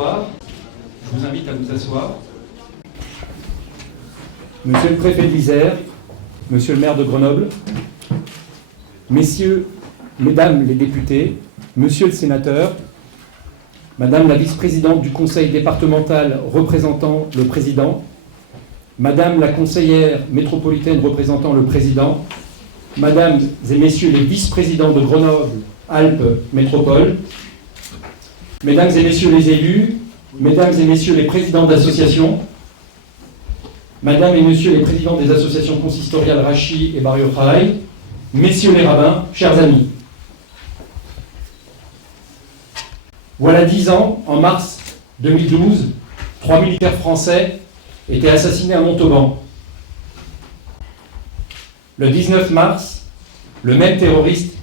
Bonsoir, je vous invite à vous asseoir. Monsieur le préfet de l'Isère, monsieur le maire de Grenoble, messieurs, mesdames les députés, monsieur le sénateur, madame la vice-présidente du conseil départemental représentant le président, madame la conseillère métropolitaine représentant le président, mesdames et messieurs les vice-présidents de Grenoble-Alpes Métropole, mesdames et messieurs les élus, mesdames et messieurs les présidents d'associations, mesdames et messieurs les présidents des associations consistoriales Rachi et Barrio Jaay, messieurs les rabbins, chers amis. Voilà 10 ans, en mars 2012, 3 militaires français étaient assassinés à Montauban. Le 19 mars, le même terroriste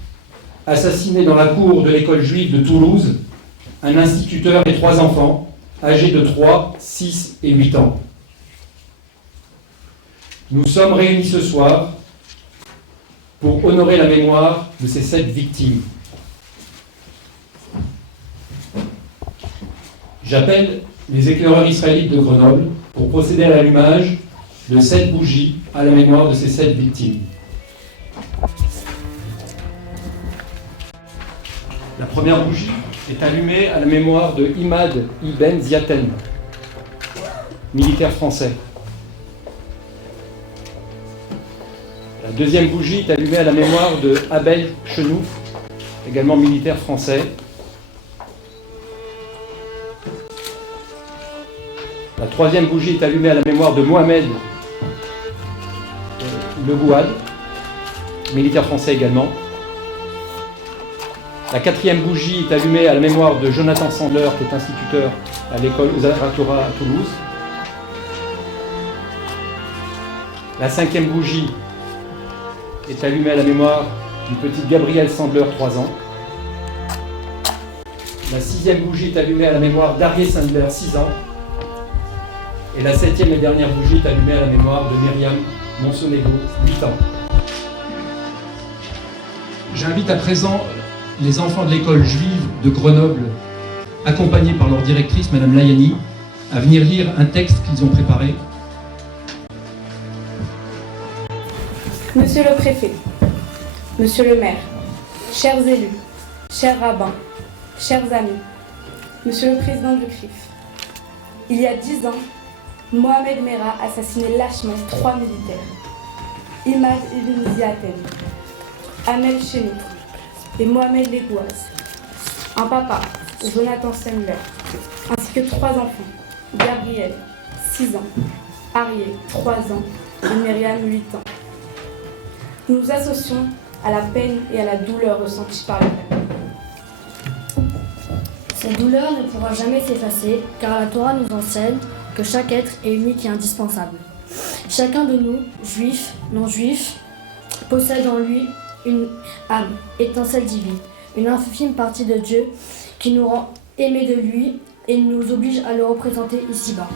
assassinait dans la cour de l'école juive de Toulouse un instituteur et 3 enfants, âgés de 3, 6 et 8 ans. Nous sommes réunis ce soir pour honorer la mémoire de ces 7 victimes. J'appelle les éclaireurs israélites de Grenoble pour procéder à l'allumage de 7 bougies à la mémoire de ces 7 victimes. La première bougie est allumée à la mémoire de Imad Ibn Ziaten, militaire français. La deuxième bougie est allumée à la mémoire de Abel Chenouf, également militaire français. La troisième bougie est allumée à la mémoire de Mohamed Le Gouad, militaire français également. La quatrième bougie est allumée à la mémoire de Jonathan Sandler, qui est instituteur à l'école Ozara Torah à Toulouse. La cinquième bougie est allumée à la mémoire du petit Gabriel Sandler, 3 ans. La sixième bougie est allumée à la mémoire d'Arié Sandler, 6 ans. Et la septième et dernière bougie est allumée à la mémoire de Myriam Monsonego, 8 ans. J'invite à présent les enfants de l'école juive de Grenoble, accompagnés par leur directrice, Madame Layani, à venir lire un texte qu'ils ont préparé. Monsieur le préfet, monsieur le maire, chers élus, chers rabbins, chers amis, monsieur le président du CRIF, il y a 10 ans, Mohamed Merah assassinait lâchement 3 militaires. Imad Ibn Ziaten, Amel Chenouf et Mohamed Legouaz. Un papa, Jonathan Sandler, ainsi que 3 enfants, Gabriel, 6 ans, Arié, 3 ans et Myriam, 8 ans. Nous nous associons à la peine et à la douleur ressentie par le peuple. Cette douleur ne pourra jamais s'effacer, car la Torah nous enseigne que chaque être est unique et indispensable. Chacun de nous, juifs, non-juifs, possède en lui une âme, étincelle divine, une infime partie de Dieu qui nous rend aimés de lui et nous oblige à le représenter ici-bas.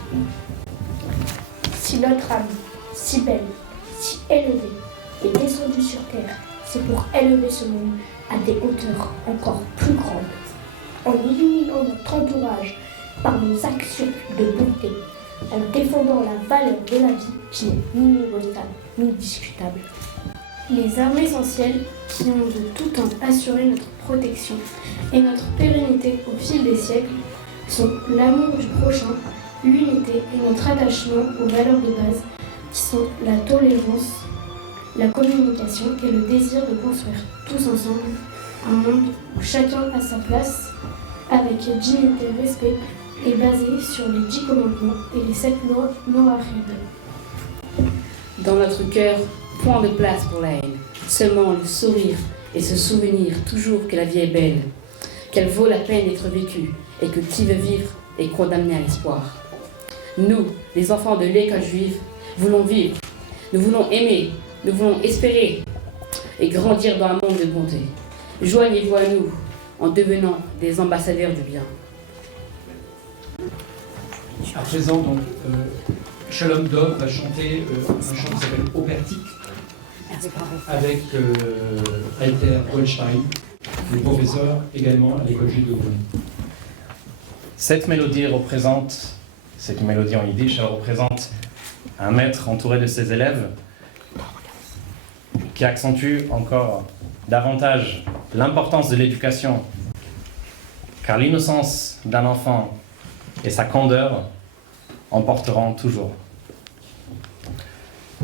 Si notre âme, si belle, si élevée, est descendue sur terre, c'est pour élever ce monde à des hauteurs encore plus grandes, en illuminant notre entourage par nos actions de bonté, en défendant la valeur de la vie qui est ni négociable, ni discutable. Les armes essentielles qui ont de tout temps assuré notre protection et notre pérennité au fil des siècles sont l'amour du prochain, l'unité et notre attachement aux valeurs de base qui sont la tolérance, la communication et le désir de construire tous ensemble un monde où chacun a sa place avec dignité et respect et basé sur les 10 commandements et les 7 lois noachides. Dans notre cœur, point de place pour la haine, seulement le sourire et se souvenir toujours que la vie est belle, qu'elle vaut la peine d'être vécue et que qui veut vivre est condamné à l'espoir. Nous, les enfants de l'école juive, voulons vivre, nous voulons aimer, nous voulons espérer et grandir dans un monde de bonté. Joignez-vous à nous en devenant des ambassadeurs du bien. À présent, donc, Shalom Dov va chanter un chant qui s'appelle Opertik avec Alter Goldstein, le professeur également à l'école juive de Grenoble. Cette mélodie représente, c'est une mélodie en yiddish, elle représente un maître entouré de ses élèves qui accentue encore davantage l'importance de l'éducation, car l'innocence d'un enfant et sa candeur emporteront toujours.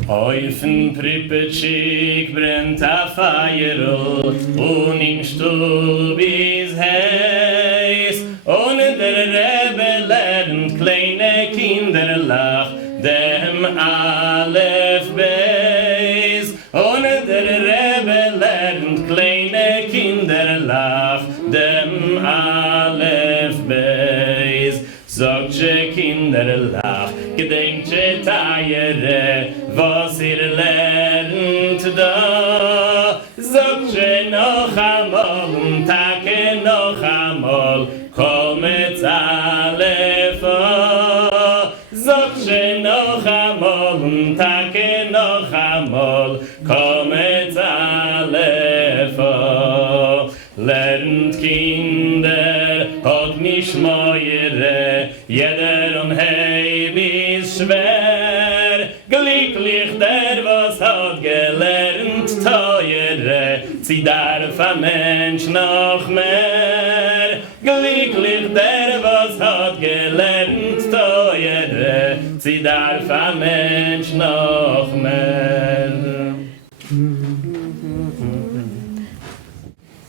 Eufen Pripetschik brennt a Feuer und im Stub ist heiß und der Rebbe lernt kleine Kinder lach dem Aleph Beis und der Rebbe lernt kleine Kinder lach dem Aleph Beis. Sagt je Kinderlach, gedenkt je Teiere, was ihr lernt da. Sagt je noch einmal und Tage noch einmal, kommet alle vor. Sagt je noch einmal und Tage noch einmal, kommet alle vor. Lernt Kinder, hat nicht meure, jeder und heim ist schwer. Glücklich der, was hat gelernt, teure, sie darf ein Mensch noch mehr. Glücklich der, was hat gelernt, teure, sie darf ein Mensch noch mehr.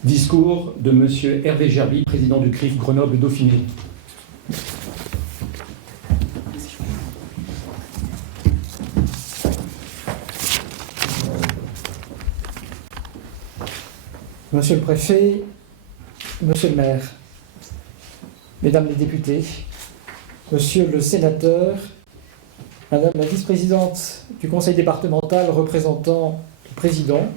Discours de M. Hervé Gerby, président du CRIF Grenoble-Dauphiné. Monsieur le préfet, monsieur le maire, mesdames les députés, monsieur le sénateur, madame la vice-présidente du conseil départemental représentant le président,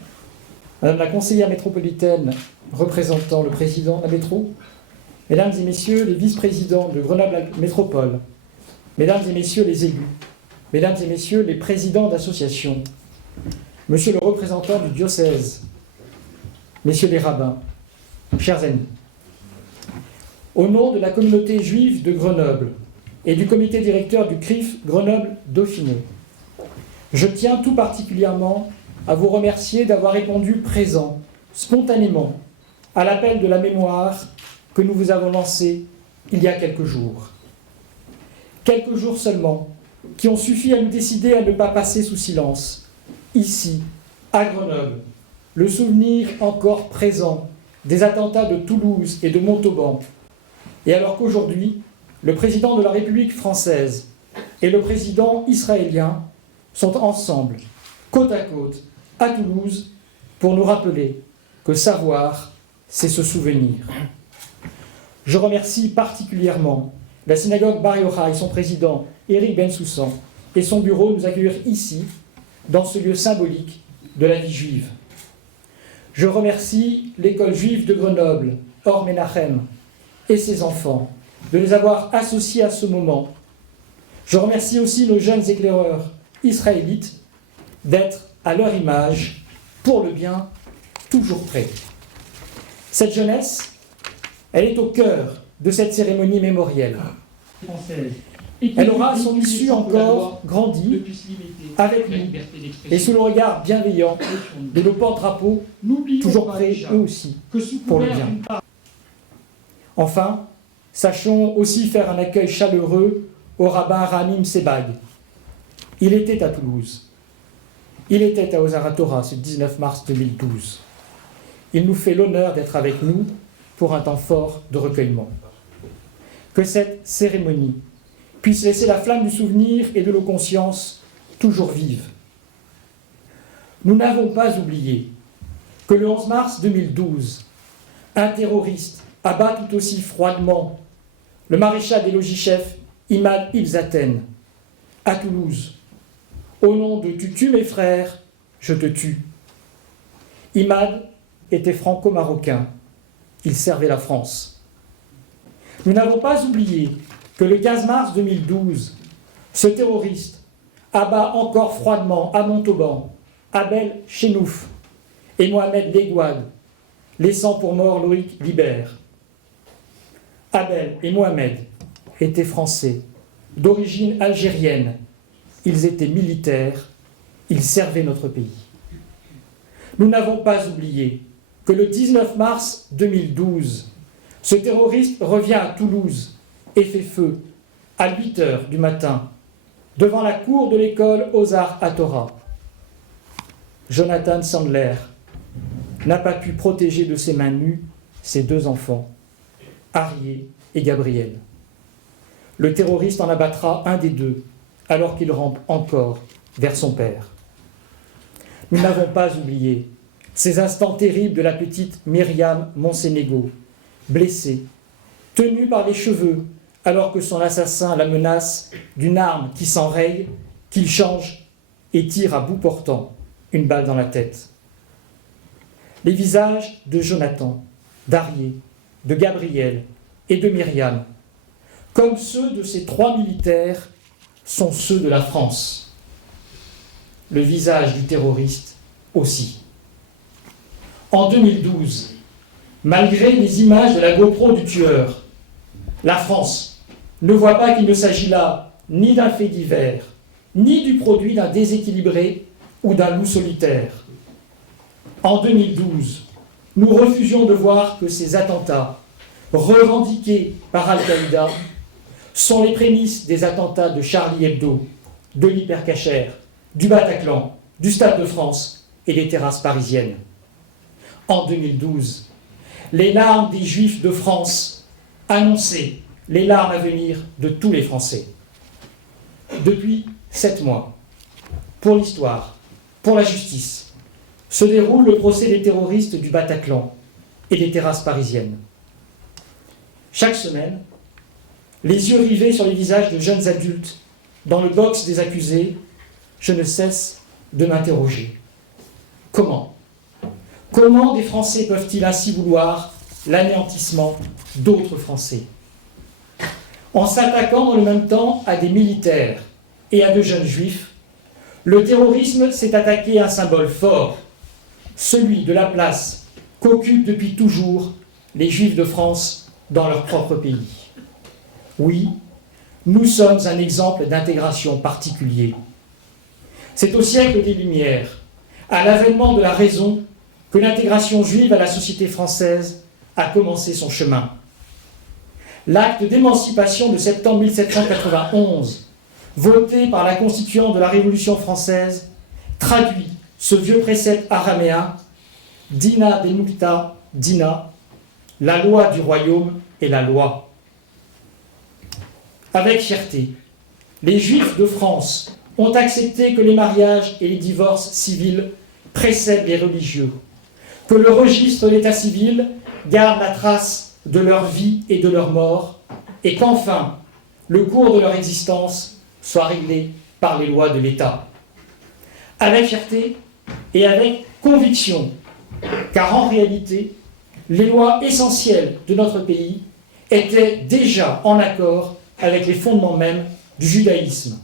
madame la conseillère métropolitaine représentant le président de la métro, mesdames et messieurs les vice-présidents de Grenoble Métropole, mesdames et messieurs les élus, mesdames et messieurs les présidents d'associations, monsieur le représentant du diocèse, messieurs les rabbins, chers amis, au nom de la communauté juive de Grenoble et du comité directeur du CRIF Grenoble-Dauphiné, je tiens tout particulièrement à vous remercier d'avoir répondu présent, spontanément, à l'appel de la mémoire que nous vous avons lancé il y a quelques jours. Quelques jours seulement, qui ont suffi à nous décider à ne pas passer sous silence, ici, à Grenoble, le souvenir encore présent des attentats de Toulouse et de Montauban, et alors qu'aujourd'hui, le président de la République française et le président israélien sont ensemble, côte à côte, à Toulouse, pour nous rappeler que savoir, c'est se souvenir. Je remercie particulièrement la synagogue Bar Yochai, son président Éric Bensoussan, et son bureau de nous accueillir ici, dans ce lieu symbolique de la vie juive. Je remercie l'école juive de Grenoble, Or Menachem, et ses enfants, de les avoir associés à ce moment. Je remercie aussi nos jeunes éclaireurs israélites d'être à leur image, pour le bien, toujours prêts. Cette jeunesse, elle est au cœur de cette cérémonie mémorielle. Elle aura à son issue encore grandi avec nous et sous le regard bienveillant de nos porte-drapeaux, toujours prêts eux aussi pour le bien. Enfin, sachons aussi faire un accueil chaleureux au rabbin Ramim Sebag. Il était à Toulouse. Il était à Ozar Torah ce 19 mars 2012. Il nous fait l'honneur d'être avec nous pour un temps fort de recueillement. Que cette cérémonie puisse laisser la flamme du souvenir et de nos consciences toujours vives. Nous n'avons pas oublié que le 11 mars 2012, un terroriste abat tout aussi froidement le maréchal des logis-chefs Imad Ibn à Toulouse, au nom de « Tu tues mes frères, je te tue ». Imad était franco-marocain, il servait la France. Nous n'avons pas oublié que le 15 mars 2012, ce terroriste abat encore froidement à Montauban Abel Chenouf et Mohamed Legouad, laissant pour mort Loïc Libert. Abel et Mohamed étaient français, d'origine algérienne. Ils étaient militaires, ils servaient notre pays. Nous n'avons pas oublié que le 19 mars 2012, ce terroriste revient à Toulouse et fait feu à 8 h du matin devant la cour de l'école aux Arts à Torah. Jonathan Sandler n'a pas pu protéger de ses mains nues ses 2 enfants, Arié et Gabriel. Le terroriste en abattra un des 2 alors qu'il rampe encore vers son père. Nous n'avons pas oublié ces instants terribles de la petite Myriam Monsénégo, blessée, tenue par les cheveux alors que son assassin la menace d'une arme qui s'enraye, qu'il change et tire à bout portant une balle dans la tête. Les visages de Jonathan, d'Arié, de Gabriel et de Myriam, comme ceux de ces 3 militaires, sont ceux de la France. Le visage du terroriste aussi. En 2012, malgré les images de la GoPro du tueur, la France ne voit pas qu'il ne s'agit là ni d'un fait divers, ni du produit d'un déséquilibré ou d'un loup solitaire. En 2012, nous refusions de voir que ces attentats, revendiqués par Al-Qaïda, sont les prémices des attentats de Charlie Hebdo, de l'Hypercacher, du Bataclan, du Stade de France et des terrasses parisiennes. En 2012, les larmes des Juifs de France annonçaient les larmes à venir de tous les Français. Depuis 7 mois, pour l'histoire, pour la justice, se déroule le procès des terroristes du Bataclan et des terrasses parisiennes. Chaque semaine, les yeux rivés sur les visages de jeunes adultes, dans le box des accusés, je ne cesse de m'interroger. Comment des Français peuvent-ils ainsi vouloir l'anéantissement d'autres Français? En s'attaquant dans le même temps à des militaires et à de jeunes juifs, le terrorisme s'est attaqué à un symbole fort, celui de la place qu'occupent depuis toujours les Juifs de France dans leur propre pays. Oui, nous sommes un exemple d'intégration particulier. C'est au siècle des Lumières, à l'avènement de la raison, que l'intégration juive à la société française a commencé son chemin. L'acte d'émancipation de septembre 1791, voté par la constituante de la Révolution française, traduit ce vieux précepte araméen, Dina Benulta Dina, la loi du royaume est la loi. Avec fierté, les Juifs de France ont accepté que les mariages et les divorces civils précèdent les religieux, que le registre de l'état civil garde la trace de leur vie et de leur mort, et qu'enfin, le cours de leur existence soit réglé par les lois de l'État. Avec fierté et avec conviction, car en réalité, les lois essentielles de notre pays étaient déjà en accord avec les fondements mêmes du judaïsme,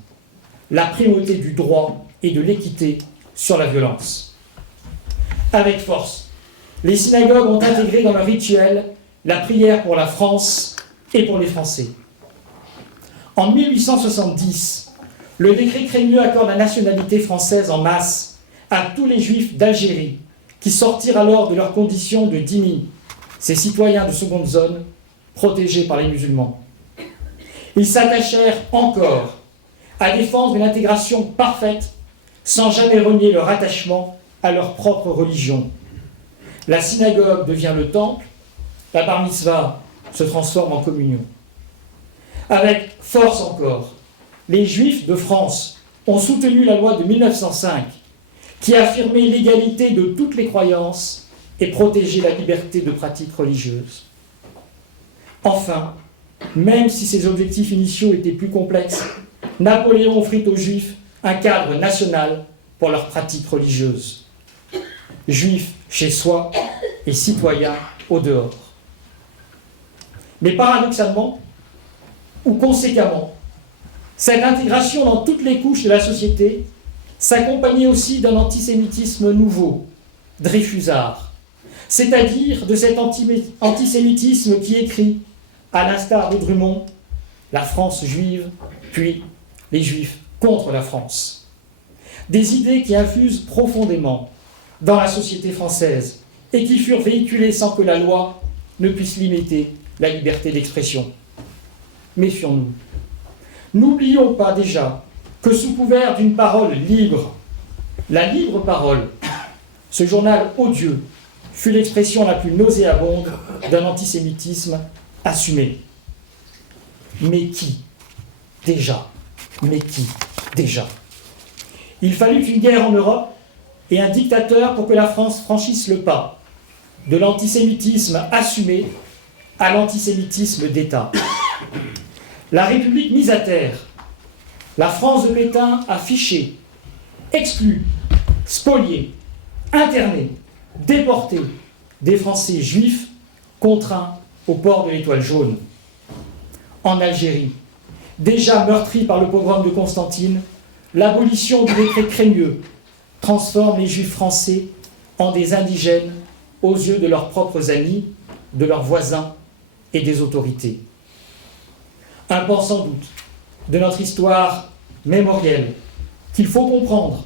la primauté du droit et de l'équité sur la violence. Avec force, les synagogues ont intégré dans leur rituel la prière pour la France et pour les Français. En 1870, le décret Crémieux accorde la nationalité française en masse à tous les Juifs d'Algérie qui sortirent alors de leurs conditions de dhimmi, ces citoyens de seconde zone protégés par les musulmans. Ils s'attachèrent encore à défendre une intégration parfaite sans jamais renier leur attachement à leur propre religion. La synagogue devient le temple, la bar mitzvah se transforme en communion. Avec force encore, les Juifs de France ont soutenu la loi de 1905 qui affirmait l'égalité de toutes les croyances et protégeait la liberté de pratique religieuse. Enfin, même si ces objectifs initiaux étaient plus complexes, Napoléon offrit aux Juifs un cadre national pour leurs pratiques religieuses. Juifs chez soi et citoyens au dehors. Mais paradoxalement, ou conséquemment, cette intégration dans toutes les couches de la société s'accompagnait aussi d'un antisémitisme nouveau, dreyfusard, c'est-à-dire de cet antisémitisme qui écrit, à l'instar de Drummond, la France juive, puis les Juifs contre la France. Des idées qui infusent profondément dans la société française et qui furent véhiculées sans que la loi ne puisse limiter la liberté d'expression. Méfions-nous. N'oublions pas déjà que sous couvert d'une parole libre, la libre parole, ce journal odieux fut l'expression la plus nauséabonde d'un antisémitisme assumé. Mais qui déjà? Mais qui déjà? Il fallut une guerre en Europe et un dictateur pour que la France franchisse le pas de l'antisémitisme assumé à l'antisémitisme d'État. La République mise à terre, la France de Pétain a fiché, exclu, spolié, interné, déporté des Français juifs contraints au port de l'Étoile jaune. En Algérie, déjà meurtrie par le pogrom de Constantine, l'abolition du décret Crémieux transforme les Juifs français en des indigènes aux yeux de leurs propres amis, de leurs voisins et des autorités. Un pan sans doute de notre histoire mémorielle qu'il faut comprendre.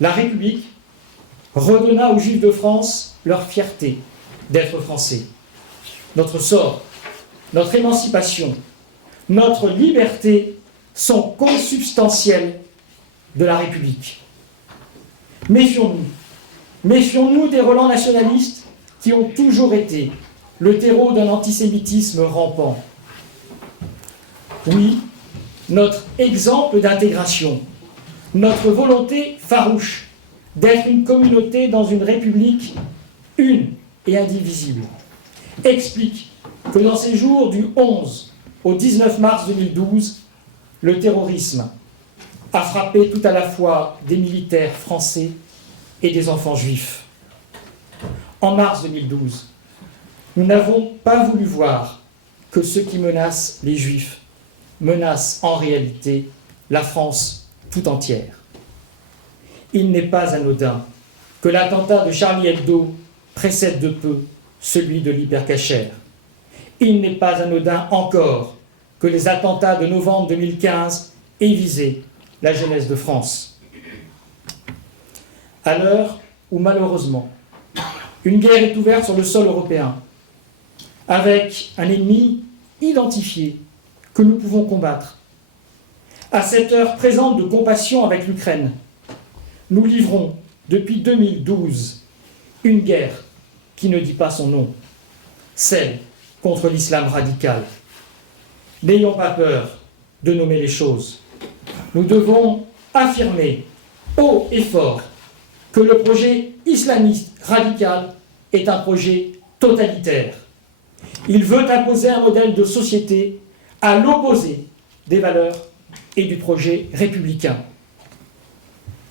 La République redonna aux Juifs de France leur fierté d'être français. Notre sort, notre émancipation, notre liberté sont consubstantielles de la République. Méfions-nous. Méfions-nous des relents nationalistes qui ont toujours été le terreau d'un antisémitisme rampant. Oui, notre exemple d'intégration, notre volonté farouche d'être une communauté dans une république une et indivisible, explique que dans ces jours du 11 au 19 mars 2012, le terrorisme a frappé tout à la fois des militaires français et des enfants juifs. En mars 2012, nous n'avons pas voulu voir que ceux qui menacent les Juifs menacent en réalité la France tout entière. Il n'est pas anodin que l'attentat de Charlie Hebdo précède de peu celui de l'Hypercacher. Il n'est pas anodin encore que les attentats de novembre 2015 aient visé la jeunesse de France. À l'heure où malheureusement une guerre est ouverte sur le sol européen, avec un ennemi identifié que nous pouvons combattre. À cette heure présente de compassion avec l'Ukraine, nous livrons depuis 2012 une guerre qui ne dit pas son nom, celle contre l'islam radical. N'ayons pas peur de nommer les choses. Nous devons affirmer haut et fort que le projet islamiste radical est un projet totalitaire. Il veut imposer un modèle de société à l'opposé des valeurs et du projet républicain.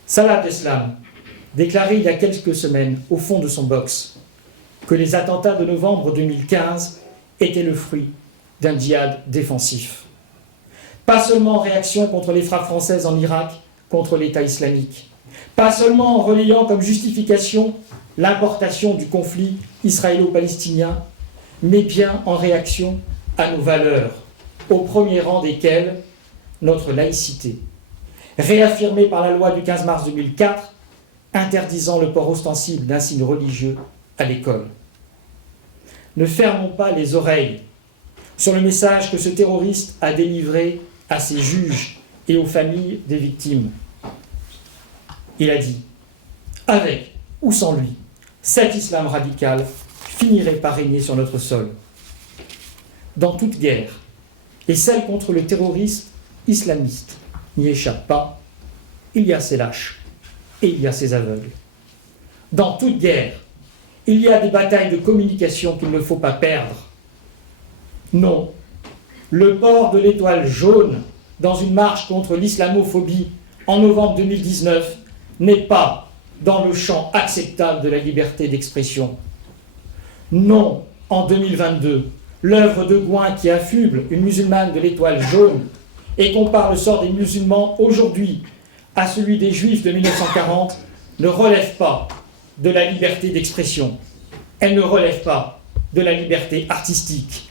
Salah Abdeslam déclarait il y a quelques semaines au fond de son box que les attentats de novembre 2015 étaient le fruit d'un djihad défensif. Pas seulement en réaction contre les frappes françaises en Irak contre l'État islamique, pas seulement en relayant comme justification l'importation du conflit israélo-palestinien, mais bien en réaction à nos valeurs, au premier rang desquelles notre laïcité, réaffirmée par la loi du 15 mars 2004, interdisant le port ostensible d'un signe religieux à l'école. Ne fermons pas les oreilles sur le message que ce terroriste a délivré à ses juges et aux familles des victimes. Il a dit, avec ou sans lui, cet islam radical finirait par régner sur notre sol. Dans toute guerre, et celle contre le terrorisme islamiste n'y échappe pas, il y a ces lâches et il y a ces aveugles. Dans toute guerre, il y a des batailles de communication qu'il ne faut pas perdre. Non, le port de l'étoile jaune dans une marche contre l'islamophobie en novembre 2019 n'est pas dans le champ acceptable de la liberté d'expression. Non, en 2022, l'œuvre de Gouin qui affuble une musulmane de l'étoile jaune et compare le sort des musulmans aujourd'hui à celui des juifs de 1940 ne relève pas de la liberté d'expression. Elle ne relève pas de la liberté artistique.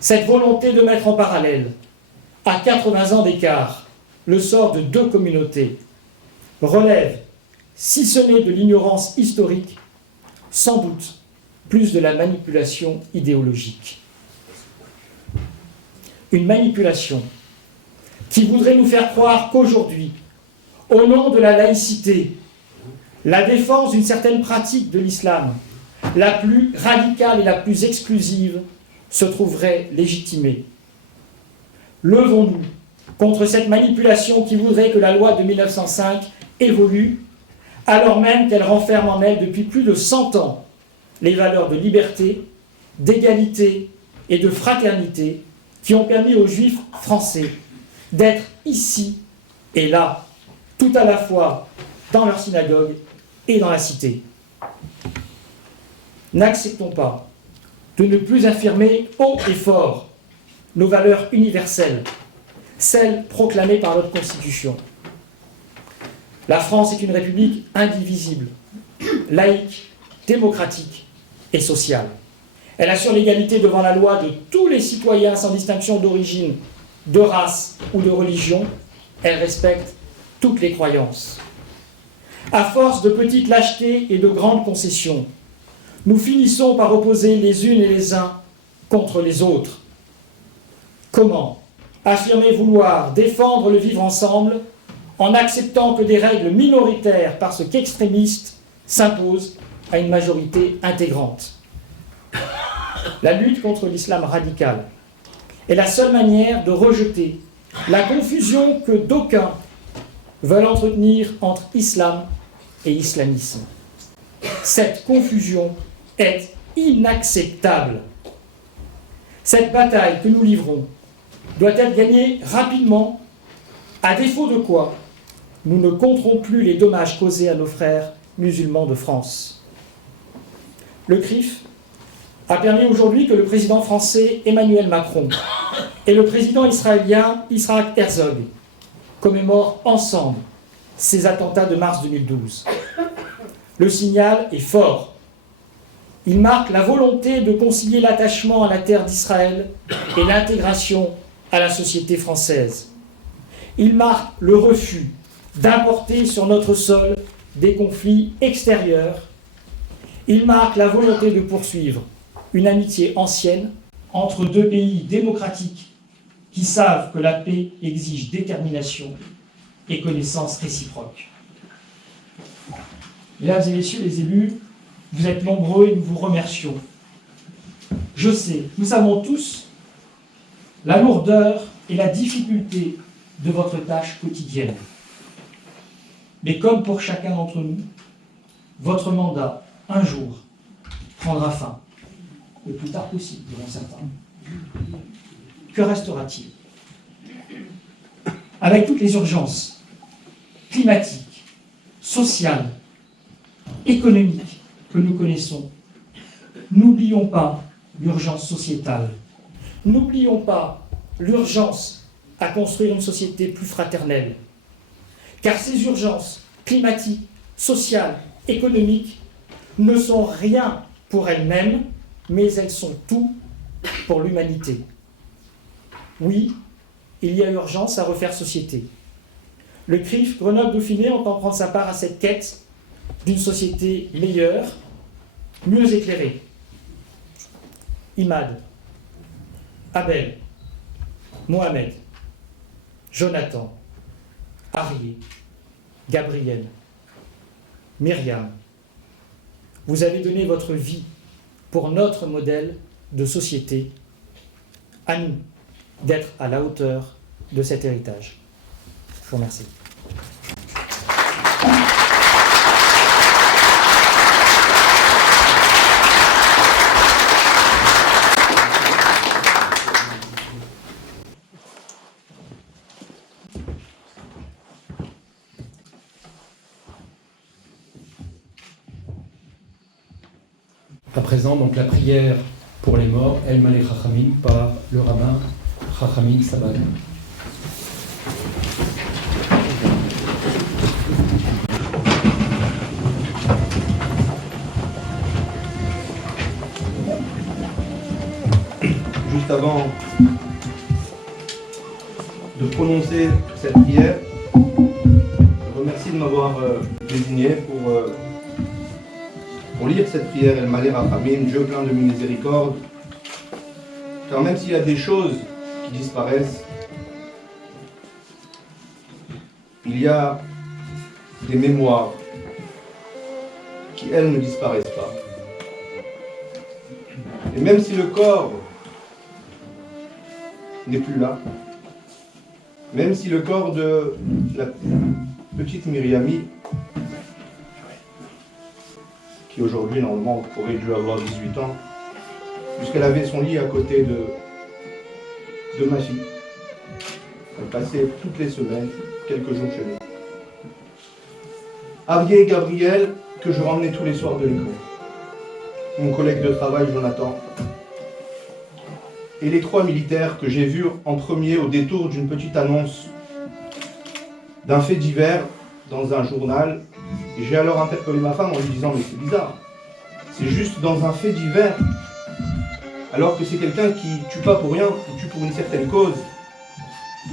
Cette volonté de mettre en parallèle, à 80 ans d'écart, le sort de deux communautés relève, si ce n'est de l'ignorance historique, sans doute plus de la manipulation idéologique. Une manipulation qui voudrait nous faire croire qu'aujourd'hui, au nom de la laïcité, la défense d'une certaine pratique de l'islam, la plus radicale et la plus exclusive, se trouverait légitimée. Levons-nous contre cette manipulation qui voudrait que la loi de 1905 évolue, alors même qu'elle renferme en elle depuis plus de 100 ans les valeurs de liberté, d'égalité et de fraternité qui ont permis aux Juifs français d'être ici et là, tout à la fois dans leur synagogue et dans la cité. N'acceptons pas de ne plus affirmer haut et fort nos valeurs universelles, celles proclamées par notre Constitution. La France est une république indivisible, laïque, démocratique et sociale. Elle assure l'égalité devant la loi de tous les citoyens sans distinction d'origine, de race ou de religion. Elle respecte toutes les croyances. À force de petites lâchetés et de grandes concessions, nous finissons par opposer les unes et les uns contre les autres. Comment affirmer vouloir défendre le vivre ensemble en acceptant que des règles minoritaires parce qu'extrémistes s'imposent à une majorité intégrante? La lutte contre l'islam radical est la seule manière de rejeter la confusion que d'aucuns veulent entretenir entre islam et islamisme. Cette confusion est inacceptable. Cette bataille que nous livrons doit être gagnée rapidement, à défaut de quoi nous ne compterons plus les dommages causés à nos frères musulmans de France. Le CRIF a permis aujourd'hui que le président français Emmanuel Macron et le président israélien Yitzhak Herzog commémorent ensemble ces attentats de mars 2012. Le signal est fort. Il marque la volonté de concilier l'attachement à la terre d'Israël et l'intégration à la société française. Il marque le refus d'importer sur notre sol des conflits extérieurs. Il marque la volonté de poursuivre une amitié ancienne entre deux pays démocratiques qui savent que la paix exige détermination et connaissance réciproque. Mesdames et messieurs les élus, vous êtes nombreux et nous vous remercions. Je sais, nous savons tous la lourdeur et la difficulté de votre tâche quotidienne. Mais comme pour chacun d'entre nous, votre mandat, un jour, prendra fin. Le plus tard possible, diront certains. Que restera-t-il? Avec toutes les urgences climatiques, sociales, économiques que nous connaissons, n'oublions pas l'urgence sociétale. N'oublions pas l'urgence à construire une société plus fraternelle. Car ces urgences climatiques, sociales, économiques ne sont rien pour elles-mêmes, mais elles sont tout pour l'humanité. Oui, il y a urgence à refaire société. Le CRIF Grenoble-Dauphiné entend prendre sa part à cette quête d'une société meilleure, mieux éclairée. Imad, Abel, Mohamed, Jonathan, Arié, Gabriel, Myriam, vous avez donné votre vie pour notre modèle de société. À nous d'être à la hauteur de cet héritage. Je vous remercie. À présent, donc la prière pour les morts, El Malé Chachamim, par le rabbin Chachamim Sabat. Juste juste avant de prononcer cette prière, je remercie de m'avoir désigné pour lire cette prière. El Malé Rachamim, Dieu plein de miséricorde. Car même s'il y a des choses qui disparaissent, il y a des mémoires qui, elles, ne disparaissent pas. Et même si le corps n'est plus là, même si le corps de la petite Myriami, qui aujourd'hui normalement aurait dû avoir 18 ans, puisqu'elle avait son lit à côté de ma fille, elle passait toutes les semaines, quelques jours chez nous. Arié et Gabriel, que je ramenais tous les soirs de l'école. Mon collègue de travail, Jonathan. Et les 3 militaires que j'ai vus en premier au détour d'une petite annonce d'un fait divers dans un journal. Et j'ai alors interpellé ma femme en lui disant « Mais c'est bizarre, c'est juste dans un fait divers, alors que c'est quelqu'un qui tue pas pour rien, qui tue pour une certaine cause.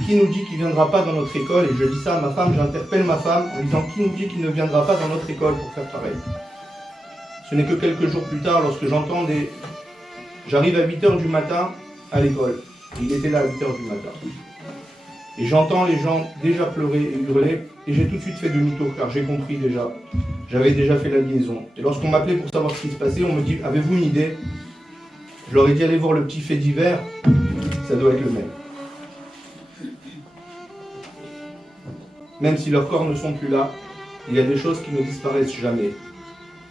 Qui nous dit qu'il ne viendra pas dans notre école ?» Et je dis ça à ma femme, j'interpelle ma femme en lui disant « Qui nous dit qu'il ne viendra pas dans notre école pour faire pareil ?» Ce n'est que quelques jours plus tard, lorsque j'entends des... J'arrive à 8h du matin à l'école. Il était là à 8h du matin. Et j'entends les gens déjà pleurer et hurler, et j'ai tout de suite fait demi-tour, car j'ai compris déjà. J'avais déjà fait la liaison. Et lorsqu'on m'appelait pour savoir ce qui se passait, on me dit « Avez-vous une idée ?» Je leur ai dit « Allez voir le petit fait divers, ça doit être le même. » Même si leurs corps ne sont plus là, il y a des choses qui ne disparaissent jamais.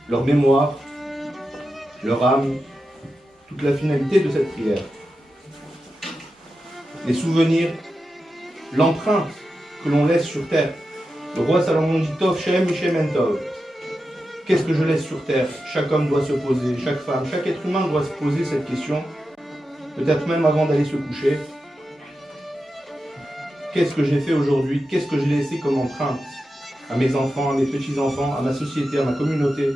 Leur mémoire, leur âme, toute la finalité de cette prière. Les souvenirs, l'empreinte que l'on laisse sur terre. Le roi Salomon dit Tov Shem Mishem En Tov. Qu'est-ce que je laisse sur terre? Chaque homme doit se poser, chaque femme, chaque être humain doit se poser cette question, peut-être même avant d'aller se coucher. Qu'est-ce que j'ai fait aujourd'hui? Qu'est-ce que j'ai laissé comme empreinte à mes enfants, à mes petits-enfants, à ma société, à ma communauté,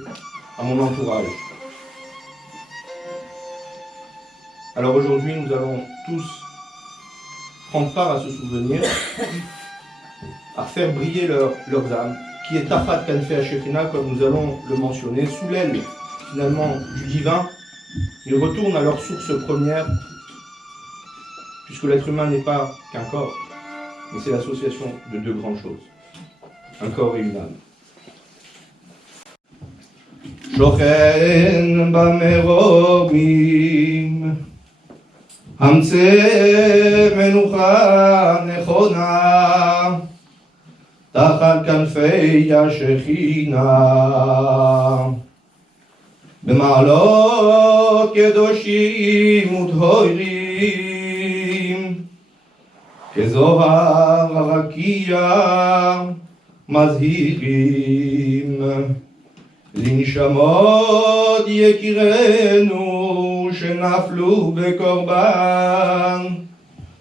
à mon entourage? Alors aujourd'hui, nous allons tous prendre part à ce souvenir, à faire briller leurs âmes, qui est Tafat Kanfei Hashekhinah, comme nous allons le mentionner, sous l'aile finalement du divin. Ils retournent à leur source première, puisque l'être humain n'est pas qu'un corps, mais c'est l'association de 2 grandes choses, un corps et une âme. Shochen bameromim המצא מנוחה נכונה תחת כנפי השכינה במעלות קדושים וטהורים כזוהר הרקיע מזהירים לנשמות יקירנו שנפלו בקורבן,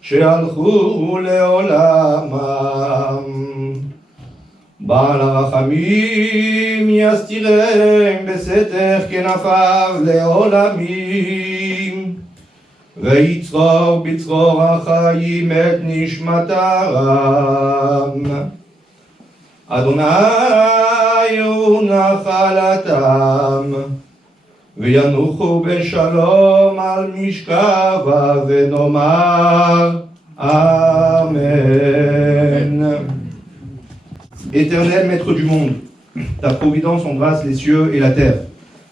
שהלכו לעולמם. בעל הרחמים יסתירם בסתר כנפיו לעולמים, ויצרור בצרור החיים את נשמתם. אדוני הוא נחלתם, וינוחו בשלום על משכבה ונאמר Amen. Éternel Maître du monde, ta providence embrasse les cieux et la terre.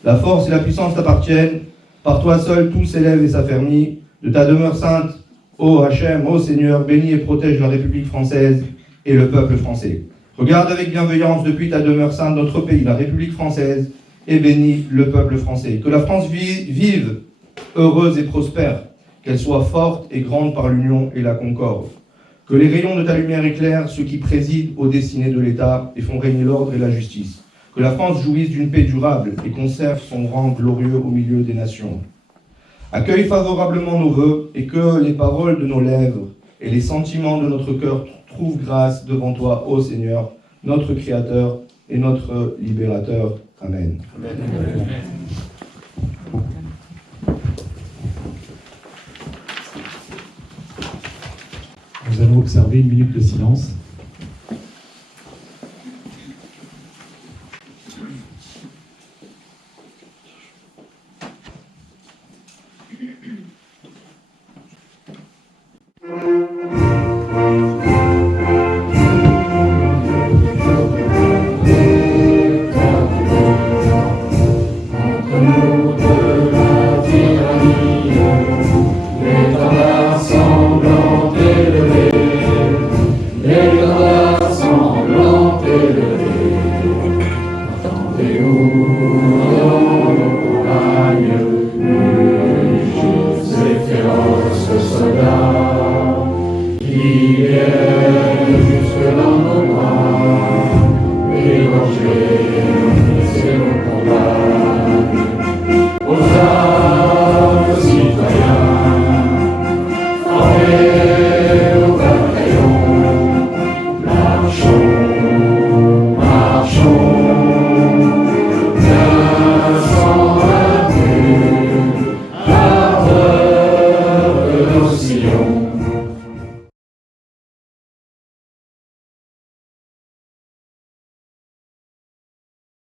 La force et la puissance t'appartiennent. Par toi seul tout s'élève et s'affermit. De ta demeure sainte, ô Hachem, ô Seigneur, bénis et protège la République française et le peuple français. Regarde avec bienveillance depuis ta demeure sainte notre pays, la République française, et bénis le peuple français. Que la France vive heureuse et prospère, qu'elle soit forte et grande par l'union et la concorde. Que les rayons de ta lumière éclairent ceux qui président aux destinées de l'État et font régner l'ordre et la justice. Que la France jouisse d'une paix durable et conserve son rang glorieux au milieu des nations. Accueille favorablement nos vœux et que les paroles de nos lèvres et les sentiments de notre cœur trouvent grâce devant toi, ô Seigneur, notre Créateur et notre Libérateur. Amen. Amen. Nous allons observer une minute de silence.